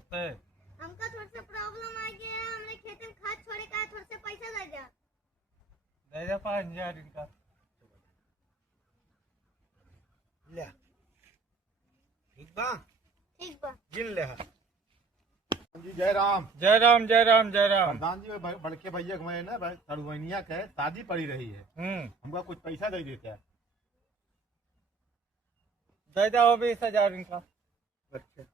नमस्ते। हमका थोड़ा सा प्रॉब्लम आ गया है, हमने खेत में खाद छोड़े का थोड़ा सा पैसा दे जा। दे जा 5,000 इनका। ले ठीक बा, ठीक बा। गिन ले जी। जय राम। जय राम जय राम जय राम। प्रधान जी बड़के भैया के मैं ना तड़ुवनिया के शादी पड़ी रही है, हमका कुछ पैसा दे देते हैं। दे जाओ 20,000 इनका। अच्छा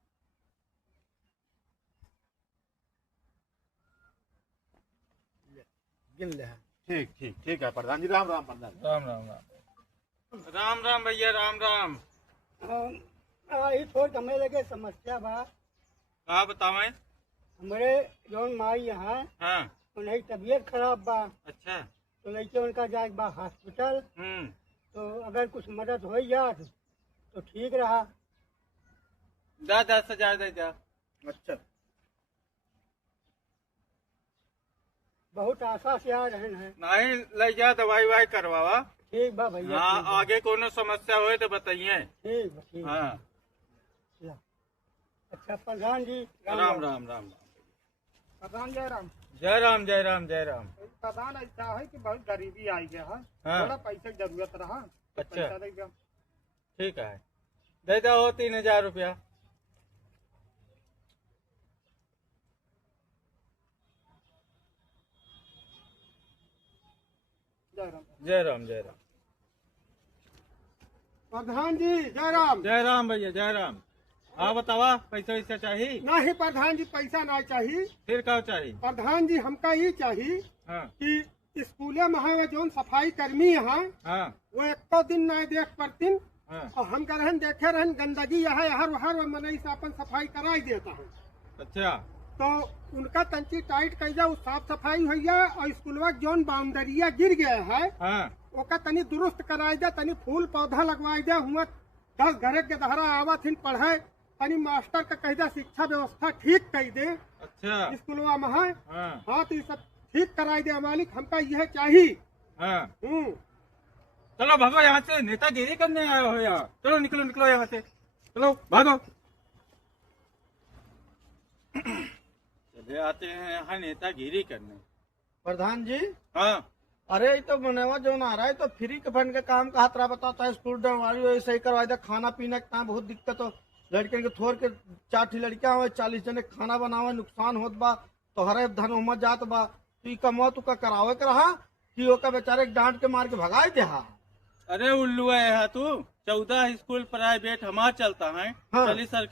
गिन ले। ठीक ठीक ठीक है प्रधान जी। राम राम प्रधान जी। राम राम राम राम राम भैया राम राम। ये थोड़ी हमें लगे समस्या बा। कहा बतावें? हमारे जौन माई यहाँ हाँ। उन्हें तबीयत खराब बा, अच्छा। तो लेके उनका जाए बा हॉस्पिटल। तो अगर कुछ मदद हो जात तो ठीक रहा। जा 10,000 दे जा। अच्छा बहुत आशा से आ रहे हैं। नहीं ले जा, दवाई वाई करवावा। ठीक बा भैया। हाँ, ठीक बा। आगे कोनो समस्या हो तो बताइए। ठीक बा, ठीक बा। हाँ। अच्छा प्रधान जी राम राम राम राम। प्रधान जय राम। जय राम जय राम जय राम। प्रधान ऐसा है कि बहुत गरीबी आई गया है, हाँ। थोड़ा पैसे की जरूरत रहा। अच्छा। पैसा दे दिया। ठीक है, दे जाओ 3,000 रुपया। जय राम। जय राम जय राम। प्रधान जी जय राम। जय राम भैया जय राम। हाँ बतावा, पैसा वैसा चाहिए? नहीं प्रधान जी पैसा ना चाहिए। फिर क्या चाहिए? प्रधान जी हमका ये चाहिए हाँ कि स्कूले में है जो सफाई कर्मी है हाँ वो एक दिन नहीं देख पड़ती, हाँ। और हम रहन देखे रहन गंदगी है हर हर मनई से अपन सफाई कराई देता है। अच्छा। तो उनका तंची टाइट कर जाओ, साफ सफाई हो जाए, और स्कूलवा जोन बाउंडरिया गिर गया है हाँ ओका तनी दुरुस्त कराई दे, तनी फूल पौधा लगवाई दे। हुआ 10 घरे के दहरा आवत हिन पढ़े, तनी मास्टर का कह दे शिक्षा व्यवस्था ठीक कर दे अच्छा। स्कूलवा में है। हाँ हाँ तो ये सब ठीक कराई दे मालिक, हमका यह चाहिए। हाँ। चलो भागो यहाँ से, नेतागिरी करने आए हो यहाँ। चलो निकलो निकलो यहाँ से, चलो भागो। चले आते हैं यहाँ नेतागिरी करने। प्रधान जी। हाँ। अरे ये तो बनेवा जो ना रहा है तो फ्री के फंड के काम का हाथ बताता है। स्कूल डरवारी सही करवा दे, खाना पीने का बहुत दिक्कत हो। लड़के के थोड़ के 4 लड़कियां हो, 40 जने खाना बनावे, नुकसान होत बा, तो हरे धन उमर जात बा। तो कमो तू का करावे के रहा कि ओका बेचारे डांट के मार के भगाए दे। अरे उल्लू है तू, 14 स्कूल प्राइवेट हमार चलता है। हाँ। चली सरकार